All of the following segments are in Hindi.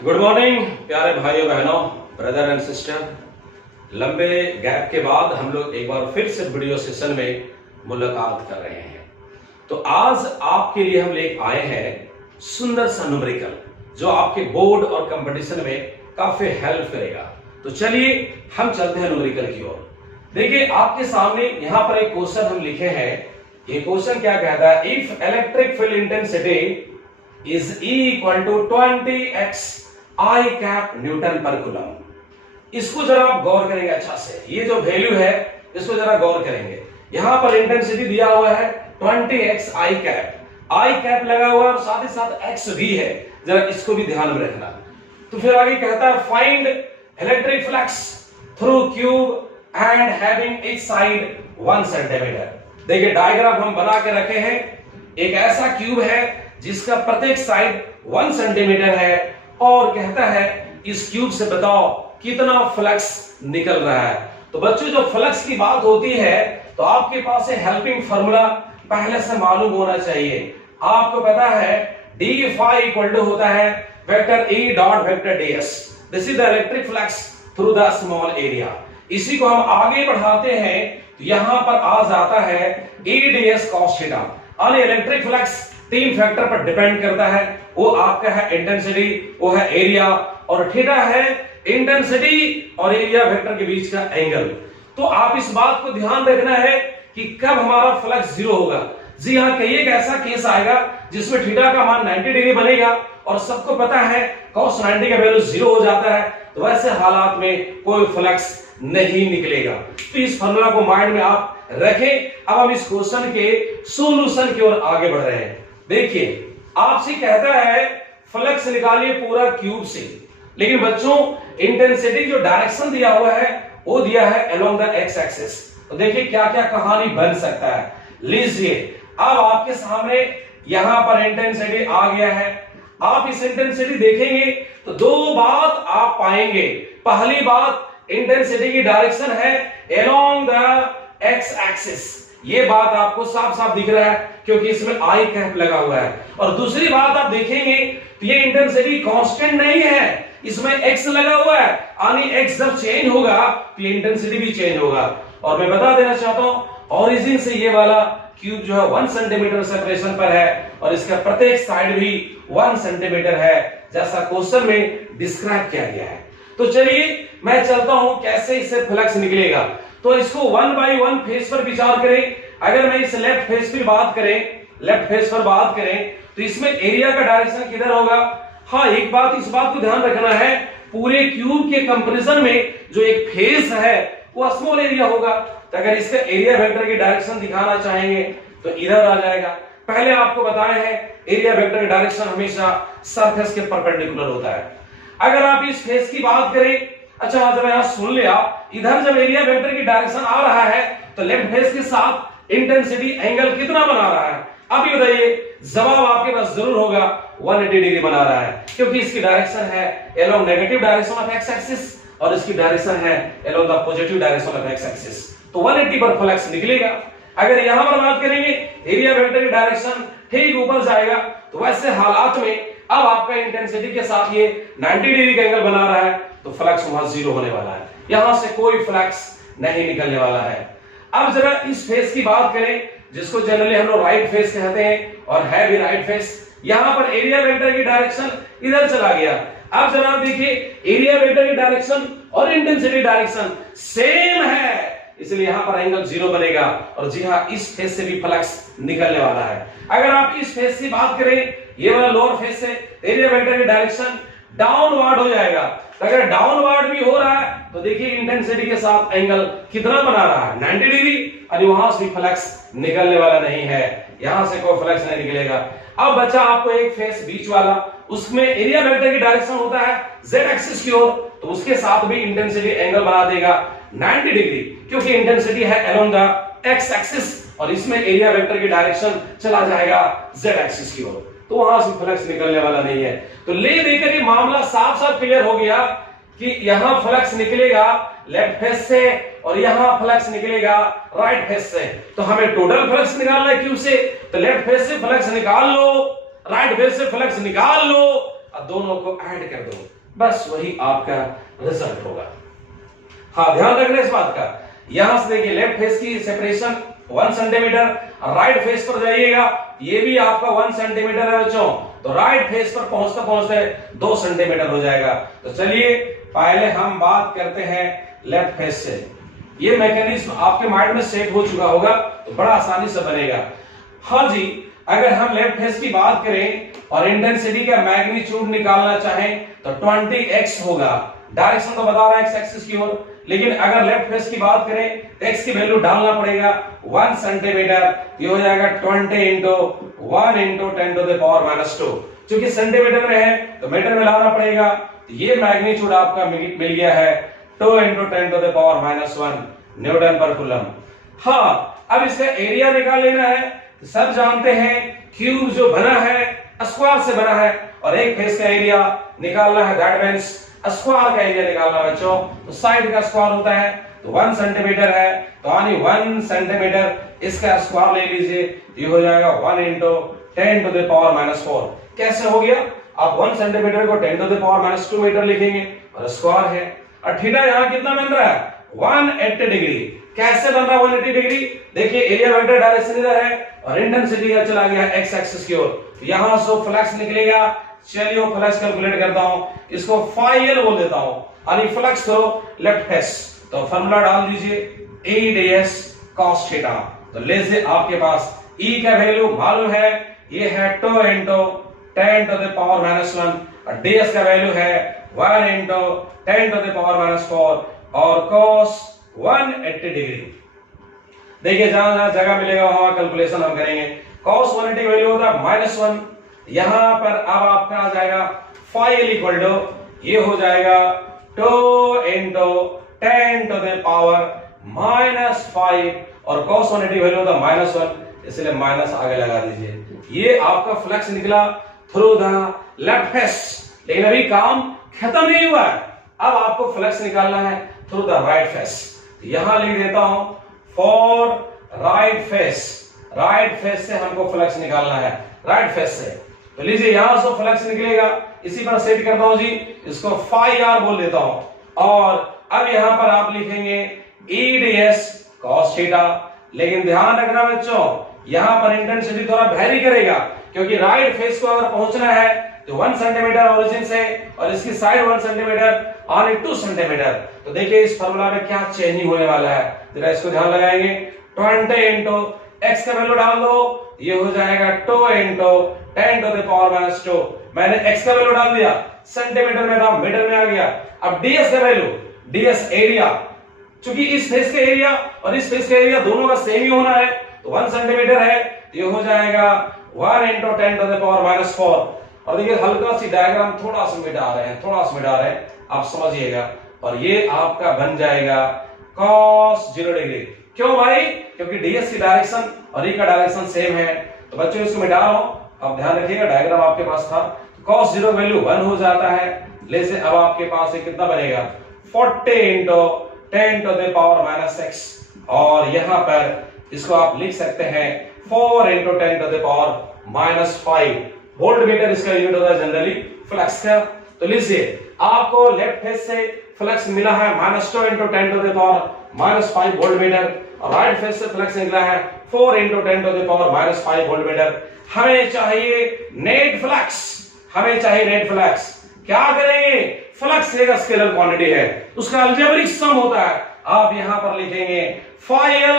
गुड मॉर्निंग प्यारे भाइयों बहनों, ब्रदर एंड सिस्टर। लंबे गैप के बाद हम लोग एक बार फिर से वीडियो सेशन में मुलाकात कर रहे हैं। तो आज आपके लिए हम लेकर आए हैं सुंदर सा न्यूमेरिकल जो आपके बोर्ड और कंपटीशन में काफी हेल्प करेगा। तो चलिए हम चलते हैं न्यूमेरिकल की ओर। देखिए आपके सामने यहाँ पर एक क्वेश्चन हम लिखे हैं। ये क्वेश्चन क्या कहता है? If electric field intensity is equal to 20x I cap newton per coulomb. इसको जरा आप गौर करेंगे अच्छा से, ये जो वैल्यू है इसको जरा गौर करेंगे। यहां पर इंटेंसिटी दिया हुआ है 20x I कैप लगा हुआ है और साथ ही साथ x भी है, जरा इसको भी ध्यान में रखना। तो फिर आगे कहता है find electric flux through cube and having each side 1 centimetre. देखिए डायग्राम हम बना के रखे हैं। एक ऐसा क्यूब है जिसका प्रत्येक साइड 1 सेंटीमीटर है और कहता है इस क्यूब से बताओ कितना फ्लक्स निकल रहा है। तो बच्चों जो फ्लक्स की बात होती है तो आपके पास हेल्पिंग फार्मूला पहले से मालूम होना चाहिए। आपको पता है d phi इक्वल टू होता है vector E dot vector ds। This is the electric flux through the small area. इसी को हम आगे बढ़ाते हैं तो यहां पर आ जाता है E ds cos थीटा। यानी इलेक्ट्रिक फ्लक्स 3 फैक्टर पर डिपेंड करता है। वो आपका है इंटेंसिटी, वो है एरिया और थीटा है इंटेंसिटी और एरिया वेक्टर के बीच का एंगल। तो आप इस बात को ध्यान रखना है कि कब हमारा फ्लक्स जीरो होगा। जी हाँ, कई एक ऐसा केस आएगा जिसमें थीटा का मान 90 डिग्री बनेगा और सबको पता है cos 90 का वैल्यू जीरो हो जाता है। तो वैसे हालात में कोई फ्लक्स नहीं निकलेगा। तो इस फॉर्मूला को माइंड में आप रखें। अब हम इस क्वेश्चन के सॉल्यूशन की ओर आगे बढ़ रहे हैं। देखिए आपसे कहता है फ्लक्स निकालिए पूरा क्यूब से, लेकिन बच्चों इंटेंसिटी जो डायरेक्शन दिया हुआ है वो दिया है अलोंग द एक्स एक्सिस। तो देखिए क्या क्या कहानी बन सकता है। लीजिए अब आपके सामने यहां पर इंटेंसिटी आ गया है। आप इस इंटेंसिटी देखेंगे तो दो बात आप पाएंगे। पहली बात, इंटेंसिटी की डायरेक्शन है अलोंग द एक्स एक्सिस। ये बात आपको साफ साफ दिख रहा है क्योंकि इसमें आई कैप लगा हुआ है। और दूसरी बात आप देखेंगे तो ये इंटेंसिटी कांस्टेंट नहीं है, इसमें एक्स लगा हुआ है। यानी एक्स जब चेंज होगा तो ये इंटेंसिटी भी चेंज होगा। और मैं बता देना चाहता हूं ओरिजिन से ये वाला क्यूब जो है 1 सेंटीमीटर सेपरेशन पर है और इसका प्रत्येक साइड भी 1 सेंटीमीटर है, जैसा क्वेश्चन में डिस्क्राइब किया गया है। तो चलिए मैं चलता हूं कैसे इससे फ्लक्स निकलेगा। तो इसको 1 बाय 1 फेस पर विचार करें। अगर मैं इस लेफ्ट फेस पर बात करें तो इसमें एरिया का डायरेक्शन किधर होगा? हाँ, एक बात इस बात को ध्यान रखना है, पूरे क्यूब के कंपैरिजन में जो एक फेस है वो स्मॉल एरिया होगा। तो अगर इसका एरिया वेक्टर की डायरेक्शन दिखाना चाहेंगे तो इधर आ जाएगा। पहले आपको बताया है एरिया वेक्टर की डायरेक्शन हमेशा सरफेस के परपेंडिकुलर होता है। अगर आप इस फेस की बात करें, अच्छा जरा यहां सुन लिया, इधर जब एरिया वेक्टर की डायरेक्शन आ रहा है तो लेफ्ट फेस के साथ इंटेंसिटी एंगल कितना बना रहा है? अब ये बताइए, जवाब आपके पास जरूर होगा 180 डिग्री बना रहा है, क्योंकि इसकी डायरेक्शन है along negative direction of X axis और इसकी डायरेक्शन है along the positive direction of X axis. तो 180 पर फ्लक्स निकलेगा। अगर यहां पर बात करेंगे एरिया वेक्टर की डायरेक्शन ठीक ऊपर जाएगा, तो वैसे हालात में अब आपका इंटेंसिटी के साथ ये 90 डिग्री का एंगल बना रहा है तो फ्लक्स वहां जीरो होने वाला है। यहां से कोई फ्लक्स नहीं निकलने वाला है। अब जरा इस फेस की बात करें जिसको जनरली हम लोग राइट फेस कहते हैं और है भी राइट फेस। यहां पर एरिया वेक्टर की डायरेक्शन इधर चला गया। अब जरा देखिए एरिया वेक्टर की डायरेक्शन और इंटेंसिटी डायरेक्शन सेम है, इसलिए यहां पर एंगल जीरो बनेगा। और जी हां, इस फेस से भी फ्लक्स निकलने वाला है। अगर आप इस फेस की बात करें, ये वाला लोअर फेस से एरिया वेक्टर की डायरेक्शन डाउनवर्ड हो जाएगा। तो अगर डाउनवर्ड भी हो रहा है तो देखिए इंटेंसिटी के साथ एंगल कितना बना रहा है? 90 डिग्री। और वहां से भी फ्लक्स निकलने वाला नहीं है, यहां से कोई फ्लक्स नहीं निकलेगा। अब बचा आपको एक फेस बीच वाला, उसमें एरिया वेक्टर की डायरेक्शन होता है z एक्सिस की ओर, तो उसके साथ भी इंटेंसिटी एंगल बना देगा 90 डिग्री, क्योंकि इंटेंसिटी है अलोंग द x एक्सिस और इसमें एरिया वेक्टर की डायरेक्शन चला जाएगा z एक्सिस की ओर, तो वहां से फ्लक्स निकलने वाला नहीं है। तो ले देकर ये मामला साफ साफ क्लियर हो गया कि यहां फ्लक्स निकलेगा लेफ्ट फेस से और यहां फ्लक्स निकलेगा राइट फेस से। तो हमें टोटल फ्लक्स निकालना है क्यों से, तो लेफ्ट फेस से फ्लक्स निकाल लो, राइट फेस से फ्लक्स निकाल लो, अब दोनों को ऐड कर दो, बस वही आपका रिजल्ट होगा। हाँ, ध्यान रखना इस बात का। यहां से देखिए लेफ्ट फेस की सेपरेशन 1 सेंटीमीटर, राइट फेस पर जाइएगा, ये भी आपका 1 सेंटीमीटर है बच्चों, तो राइट फेस पर पहुंचते पहुंचते 2 सेंटीमीटर हो जाएगा। तो चलिए पहले हम बात करते हैं लेफ्ट फेस से। ये मैकेनिज्म आपके माइंड में सेट हो चुका होगा, तो बड़ा आसानी से बनेगा। हाँ जी, अगर हम लेफ्ट फेस की बात करें और इंटेंसिटी का मैग्नीट्यूड निकालना चाहें तो 20x होगा। डायरेक्शन तो बता रहा है एक्स एक्सिस की ओर, लेकिन अगर लेफ्ट फेस की बात करें तो x की वैल्यू डालना पड़ेगा 1 सेंटीमीटर, ये हो जाएगा 20 into 1 into 10 to the power -2। क्योंकि सेंटीमीटर में है तो मीटर में लाना पड़ेगा, तो ये मैग्नीट्यूड आपका मिल गया है 2 into 10 to the power -1 newton per coulomb. हाँ, अब इसका एरिया निकाल लेना है। सब जानते हैं क्यूब जो बना है स्क्वायर से बना है, और एक फेस का एरिया निकालना है, दैट मींस स्क्वायर का एरिया निकालना बच्चों, तो साइड का स्क्वायर होता है, तो 1 सेंटीमीटर है तो यानी 1 सेंटीमीटर इसका स्क्वायर ले लीजिए, ये हो जाएगा 1 इंटू 10 टू द पावर -4। कैसे हो गया? आप 1 सेंटीमीटर को 10 टू द पावर -2 मीटर लिखेंगे और स्क्वायर है, और थीटा यहां कितना बन रहा है 180 डिग्री। कैसे बन रहा है 180 डिग्री? देखिए एरिया वेक्टर डायरेक्शन इधर है और इंटेंसिटी का चला गया एक्स एक्सिस की ओर, यहां से फ्लक्स निकलेगा। चलिए वो फ्लक्स कैलकुलेट करता हूं, इसको फाइल बोल देता हूं, यानी फ्लक्स करो लेफ्ट फेस, तो फॉर्मूला डाल दीजिए E ds cos थीटा। तो लेट्स आपके पास E का वैल्यू मालूम है, ये है 2 इंटू 10 टू द पावर -1, और ds का वैल्यू है 1 इंटू 10 टू द पावर -4, और cos 180 डिग्री। देखिए जहां जहां जगह मिलेगा वहां कैलकुलेशन हम करेंगे। cos 180 वैल्यू होता है -1, यहां पर अब आपका आ जाएगा फाइल इक्वल टू, ये हो जाएगा 2 इंटू 10 टू द पावर -5, और cos 180 वैल्यू होता है -1, इसलिए माइनस आगे लगा दीजिए। ये आपका फ्लक्स निकला थ्रू द लेफ्ट फेस, लेकिन अभी काम खत्म नहीं हुआ है, अब आपको फ्लक्स निकालना है थ्रू द राइट फेस। यहां लिख देता हूं for right face, right face से हमको फ्लक्स निकालना है, राइट फेस से। तो लीजिए यहां से फ्लक्स निकलेगा, इसी पर सेट करता हूं जी, इसको फाई आर बोल देता हूं, और अब यहां पर आप लिखेंगे E ds cos थीटा। लेकिन ध्यान रखना बच्चों, यहां पर इंटेंसिटी थोड़ा वेरी करेगा, क्योंकि राइट फेस को अगर पहुंचना है तो 1 सेंटीमीटर ओरिजिन से, और इसकी साइड 1 सेंटीमीटर और 2 सेंटीमीटर। तो देखिए इस फार्मूला में क्या चेंजिंग होने वाला है, जरा इसको ध्यान लगाएंगे। 20 इंटू एक्स का वैल्यू डाल दो, ये हो जाएगा 2 इंटू 10 टू द पावर -2। मैंने एक्स का वैल्यू डाल दिया, सेंटीमीटर में था, मीटर में आ गया। अब ds का वैल्यू, ds एरिया, चूंकि इस फेस का एरिया और इस फेस का एरिया दोनों का सेम ही होना है, तो 1 सेंटीमीटर है, ये हो जाएगा 1 इंटू 10 टू द पावर -4। और देखिए हल्का सी डायग्राम थोड़ा सा मिटा रहे हैं, थोड़ा सा मिटा रहे हैं, आप समझिएगा, और ये आपका बन जाएगा cos 0 डिग्री। क्यों भाई? क्योंकि ds की डायरेक्शन और E का डायरेक्शन सेम है। तो बच्चों इसको मिटा रहा हूं, अब ध्यान रखिएगा डायग्राम आपके पास था, तो cos 0 वैल्यू 1 हो जाता है। लेसे अब आपके पास ये कितना बनेगा 40 इंटू 10 टू द पावर -6, और यहां पर इसको आप लिख सकते हैं 4 into 10 to the power -5 volt metre, इसका यूनिट होता है जनरली फ्लक्स का। तो लीजिए आपको लेफ्ट फेस से फ्लक्स मिला है -2 into 10 to the power -5 volt metre, और राइट फेस से फ्लक्स निकला है 4 into 10 to the power -5 volt metre. हमें चाहिए नेट फ्लक्स, हमें चाहिए नेट फ्लक्स। क्या करेंगे? फ्लक्स एक स्केलर क्वांटिटी है, उसका अलजेब्रिक सम होता है। आप यहां पर लिखेंगे फाइल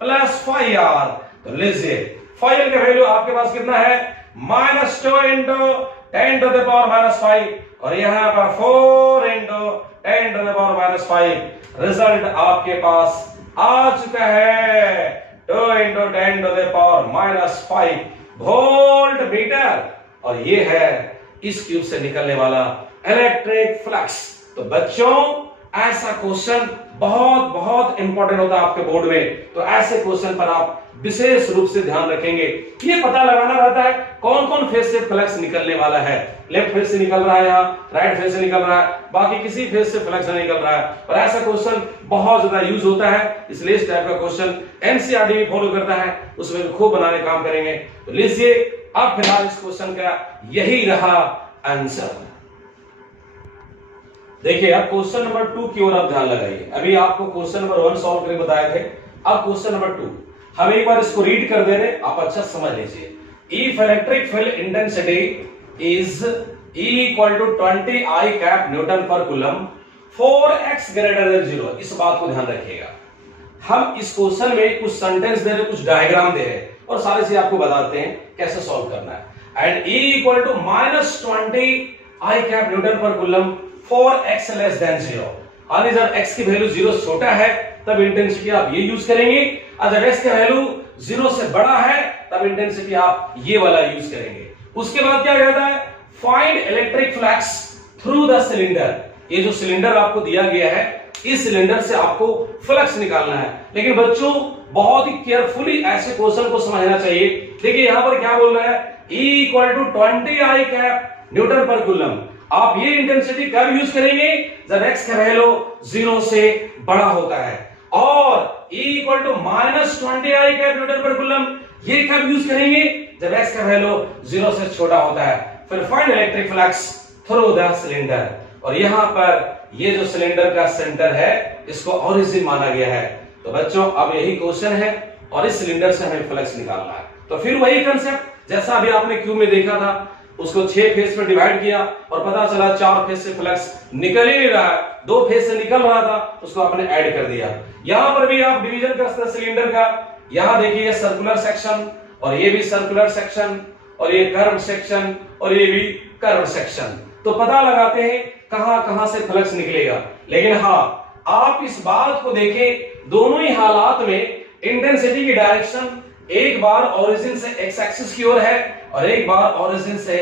प्लस फाई आर। तो लीजिए फाइल का वैल्यू आपके पास कितना है -2 इंटू 10 टू द पावर -5, और यहां पर 4 into 10 to the power -5। Result आपके पास आ चुका है 2 into 10 to the power -5 volt metre, और ये है इस ट्यूब से निकलने वाला इलेक्ट्रिक फ्लक्स। तो बच्चों ऐसा क्वेश्चन बहुत बहुत इंपॉर्टेंट होता है आपके बोर्ड में, तो ऐसे क्वेश्चन पर आप विशेष रूप से ध्यान रखेंगे। ये पता लगाना रहता है कौन कौन फेस से फ्लक्स निकलने वाला है। लेफ्ट फेस से निकल रहा है, यहाँ राइट फेस से निकल रहा है, बाकी किसी फेस से फ्लक्स नहीं निकल रहा है, और ऐसा क्वेश्चन बहुत ज्यादा यूज होता है, इसलिए इस टाइप का क्वेश्चन एनसीईआरटी भी फॉलो करता है, उसमें खूब बनाने काम करेंगे। तो लीजिए अब फिलहाल इस क्वेश्चन का यही रहा आंसर। देखिए अब क्वेश्चन नंबर 2 की ओर आप ध्यान लगाइए। अभी आपको क्वेश्चन नंबर 1 सॉल्व करके बताए थे, अब क्वेश्चन नंबर 2 हम एक बार इसको रीड कर दे रहे, आप अच्छा समझ लीजिए। If electric field intensity is E equal to 20 I cap newton per coulomb for x greater than 0, इस बात को ध्यान रखिएगा। हम इस क्वेश्चन में कुछ सेंटेंस दे रहे, कुछ डायग्राम दे रहे और सारे चीज आपको बताते हैं कैसे सॉल्व करना है। And E equal to -20 I cap newton per coulomb for x less than 0, यानी जब x की वैल्यू 0 से छोटा है तब इंटेंसिटी आप ये यूज करेंगे, और जब x की वैल्यू 0 से बड़ा है तब इंटेंसिटी आप ये वाला यूज करेंगे। उसके बाद क्या कहता है, find electric flux through the cylinder. ये जो सिलेंडर आपको दिया गया है, इस सिलेंडर से आपको फ्लक्स निकालना है। लेकिन बच्चों बहुत ही केयरफुली ऐसे क्वेश्चन को समझना चाहिए। देखिए यहां पर क्या बोल रहा है, E equal to 20 I cap newton per coulomb. आप ये इंटेंसिटी कब यूज करेंगे, जब x का वैल्यू 0 से बड़ा होता है। और E equal to -20 I cap newton per coulomb ये कब यूज करेंगे, जब x का वैल्यू 0 से छोटा होता है। फिर find electric flux through the cylinder, और यहां पर ये जो सिलेंडर का सेंटर है इसको ओरिजिन माना गया है। तो बच्चों अब यही क्वेश्चन है और इस सिलेंडर से हमें फ्लक्स निकालना है। तो फिर वही कंसेप्ट जैसा अभी आपने क्यूब में देखा था, उसको 6 फेज में डिवाइड किया और पता चला 4 फेज से फ्लक्स निकल ही नहीं रहा है, 2 फेज से निकल रहा था, उसको आपने ऐड कर दिया। यहां पर भी आप डिवीजन कर सकते हैं सिलेंडर का। यहां देखिए सर्कुलर सेक्शन और ये भी सर्कुलर सेक्शन और ये कर्व सेक्शन और ये भी कर्व सेक्शन। तो पता लगाते हैं कहां कहां से फ्लक्स निकलेगा। लेकिन हाँ आप इस बात को देखें, दोनों ही हालात में इंटेंसिटी की डायरेक्शन एक बार ओरिजिन से एक्स एक्सिस की ओर है और एक बार ओरिजिन से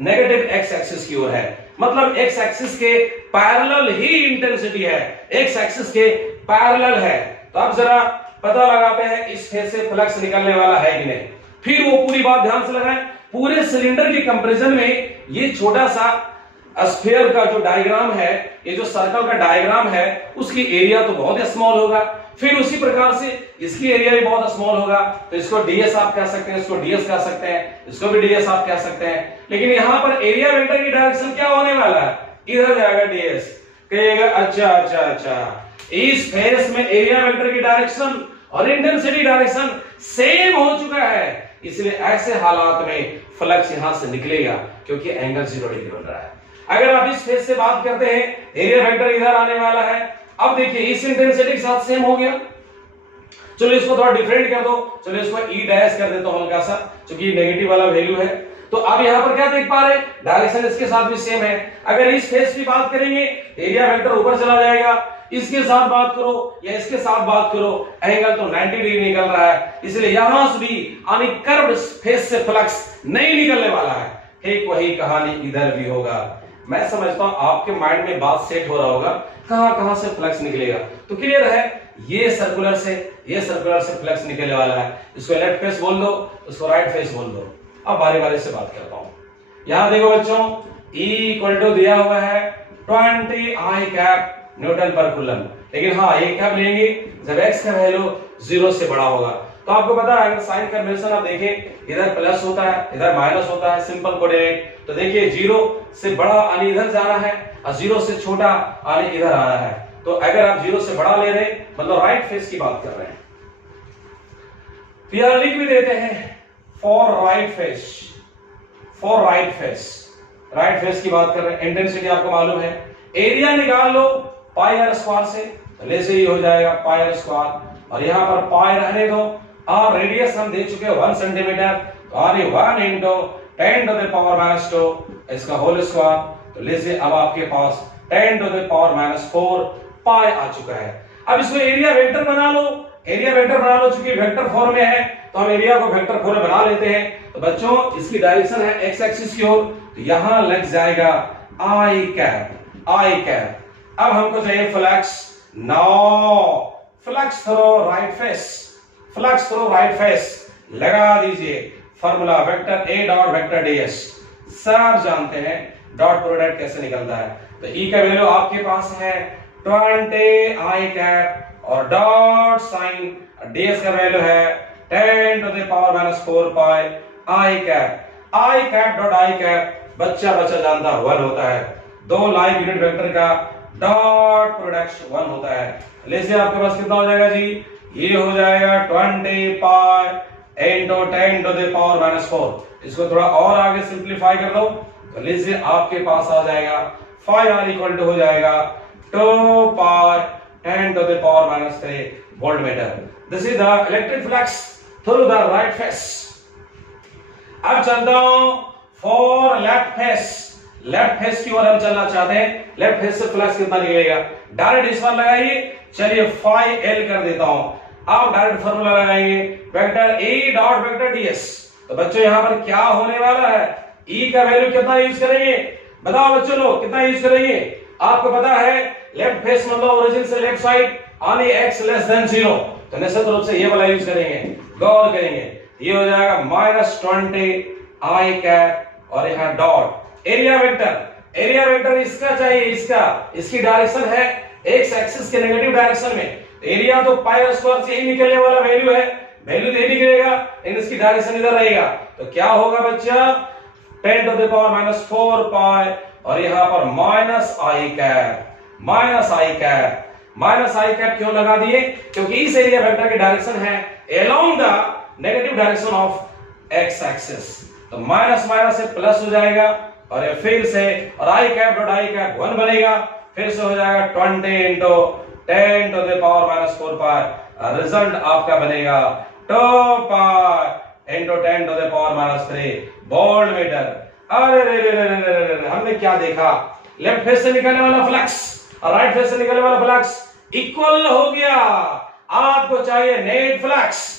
नेगेटिव एक्स एक्सिस की ओर है। मतलब एक्स एक्सिस के पैरेलल ही इंटेंसिटी है, एक्स एक्सिस के पैरेलल है। तो अब जरा पता लगाते हैं इस फेज से फ्लक्स निकलने वाला है कि नहीं। फिर वो पूरी बात ध्यान से लगाएं, पूरे सिलेंडर की कंपैरिजन में ये छोटा सा स्फीयर का जो डायग्राम है, ये जो सर्कल का डायग्राम है, उसकी एरिया तो बहुत स्मॉल होगा। फिर उसी प्रकार से इसकी एरिया भी बहुत स्मॉल होगा। तो इसको ds आप कह सकते हैं, इसको ds कह सकते हैं, इसको भी ds आप कह सकते हैं। लेकिन यहां पर एरिया वेक्टर की डायरेक्शन क्या होने वाला है, इधर जाएगा ds। कहिएगा अच्छा इस फेस में एरिया वेक्टर की डायरेक्शन और इंटेंसिटी डायरेक्शन सेम हो चुका है, इसलिए ऐसे हालात में फ्लक्स यहां से निकलेगा क्योंकि एंगल 0 डिग्री बन रहा है। अगर आप इस फेज से बात करते हैं, एरिया वेक्टर इधर आने वाला है। अब देखिए इस इंटेंसिटी के साथ सेम हो गया, चलो इसको थोड़ा डिफरेंट कर दो, चलो इसको ई डैश कर देता हूं हल्का सा, क्योंकि नेगेटिव वाला वैल्यू है। तो अब यहां पर क्या देख पा रहे हैं, डायरेक्शन इसके साथ भी सेम है। अगर इस फेज की बात करेंगे, एरिया वेक्टर ऊपर चला जाएगा, इसके साथ बात करो या इसके साथ बात करो, एंगल तो 90 डिग्री निकल रहा है, इसलिए यहां से भी यानी कर्व फेज से फ्लक्स नहीं निकलने वाला है। ठीक वही कहानी इधर भी होगा। मैं समझता हूं आपके माइंड में बात सेट हो रहा होगा, कहां कहां से फ्लक्स निकलेगा। तो क्लियर है, ये सर्कुलर से फ्लक्स निकलने वाला है। इसको लेफ्ट फेस बोल दो, इसको राइट फेस बोल दो। अब बारी बारी से बात करता हूं। यहां देखो बच्चों, E इक्वल टू दिया हुआ है 20 I cap newton per coulomb. लेकिन हाँ ये कब लेंगे, जब x का वैल्यू 0 से बड़ा होगा। तो आपको पता है अगर साइन कन्वेंशन आप देखें, इधर प्लस होता है इधर माइनस होता है, सिंपल कोऑर्डिनेट। तो देखिए 0 से बड़ा यानी इधर जाना है और 0 से छोटा यानी इधर आना है। तो अगर आप 0 से बड़ा ले रहे हैं मतलब राइट फेस की बात कर रहे हैं, तो यहां लिख भी देते हैं फॉर राइट फेस की बात कर रहे हैं। इंटेंसिटी आपको मालूम है, एरिया निकाल लो पाई आर स्क्वायर से, तो लेसे ही हो जाएगा पाई आर स्क्वायर, और यहां पर पाई रहने दो। और रेडियस हम दे चुके हैं 1 सेंटीमीटर, तो यानी 1 into 10 to the power minus 2 इसका होल स्क्वायर। तो लेसे अब आपके पास 10 to the power minus 4 पाई आ चुका है। अब इसको एरिया वेक्टर बना लो, चूंकि वेक्टर फॉर्म में है तो हम एरिया को वेक्टर फॉर्म में बना लेते हैं। तो बच्चों इसकी डायरेक्शन है एक्स एक्सिस की ओर, तो यहां लग जाएगा आई कैप। अब हमको चाहिए flux. Now flux through right face लगा दीजिए। Formula vector A dot vector ds सब जानते हैं डॉट प्रोडक्ट कैसे निकलता है। तो E का वैल्यू आपके पास है 20 I कैप और डॉट साइन ds का वैल्यू है 10 to the power minus 4 pi I cap dot I cap बच्चा जानता है 1 होता है। 2 लाइक यूनिट वेक्टर का डॉट प्रोडक्ट 1 होता है। लीजिए आपके पास कितना हो जाएगा जी, ये हो जाएगा 20 pi into 10 to the power minus 4। इसको थोड़ा और आगे सिंप्लीफाई कर दो तो लीजिए आपके पास आ जाएगा 5r इक्वल टू हो जाएगा 2 pi 10 to the power minus 3 volt metre. This is the electric flux through the right face. अब चलता हूं for left face. Left face की ओर हम चलना चाहते हैं। लेफ्ट फेस से फ्लक्स कितना निकलेगा, डायरेक्ट इस पर लगाइए। चलिए phi l कर देता हूं। आप डायरेक्ट फॉर्मूला लगाएंगे vector E dot vector ds। तो बच्चों यहां पर क्या होने वाला है, E का वैल्यू कितना यूज करेंगे, बताओ बच्चों लोग कितना यूज करेंगे। आपको पता है लेफ्ट फेस मतलब ओरिजिन से लेफ्ट साइड आने x लेस देन 0, तो निश्चित रूप से ये वाला यूज करेंगे। गौर करेंगे, ये हो जाएगा -20 i कैप और यहां dot area vector. Area vector इसका चाहिए, इसकी डायरेक्शन है एक्स एक्सिस के नेगेटिव डायरेक्शन में। एरिया तो पाई स्क्वायर से ही निकलने वाला वैल्यू है, वैल्यू तो यही निकलेगा, लेकिन इसकी डायरेक्शन इधर रहेगा। तो क्या होगा बच्चा, 10 टू द पावर माइनस 4 पाई और यहां पर माइनस आई कैप क्यों लगा दिए, क्योंकि इस एरिया वेक्टर की डायरेक्शन है along the negative direction of X axis. तो माइनस माइनस से प्लस हो जाएगा और ये फिर से और I cap dot I cap 1 बनेगा, फिर से हो जाएगा 20 into 10 to the power minus 4 pi. Result आपका बनेगा 2 pi into 10 to the power minus 3 volt metre. अरे रे रे रे रे रे, हमने क्या देखा, लेफ्ट फेस से निकलने वाला फ्लक्स और राइट फेस से निकलने वाला फ्लक्स इक्वल हो गया। आपको चाहिए नेट फ्लक्स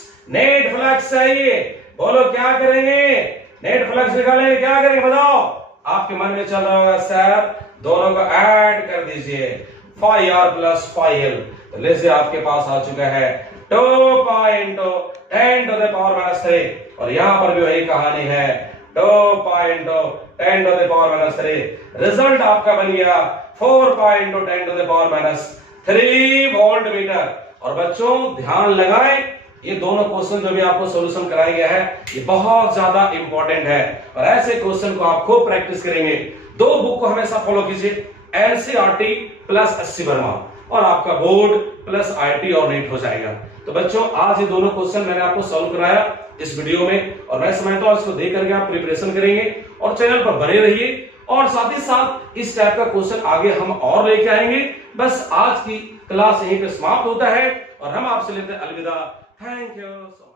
चाहिए। बोलो क्या करेंगे, नेट फ्लक्स निकालेंगे, क्या करेंगे बताओ। आपके मन में चल रहा होगा सर दोनों को ऐड कर दीजिए, phi r plus phi l। तो लीजिए आपके पास आ चुका है 2 pi into 10 to the power minus 3 और यहां पर भी वही कहानी है 2 pi into 10 to the power minus 3। रिजल्ट आपका बन गया 4 pi into 10 to the power minus 3 volt metre. और बच्चों ध्यान लगाएं, ये दोनों क्वेश्चन जो भी आपको सॉल्यूशन कराया गया है ये बहुत ज्यादा इंपॉर्टेंट है और ऐसे क्वेश्चन को आप खूब प्रैक्टिस करेंगे। 2 बुक को हमेशा फॉलो कीजिए, एनसीईआरटी प्लस एससी वर्मा, और आपका बोर्ड प्लस आईआईटी और नीट हो जाएगा। तो बच्चों आज ये दोनों क्वेश्चन मैंने आपको सॉल्व कराया इस वीडियो में और मैं समझता हूं इसको देख करके आप प्रिपरेशन करेंगे और चैनल पर बने रहिए। और साथ ही साथ इस टाइप का क्वेश्चन आगे हम और लेके आएंगे। बस आज की क्लास यहीं पे समाप्त होता है और हम आपसे लेते हैं अलविदा। Thank you.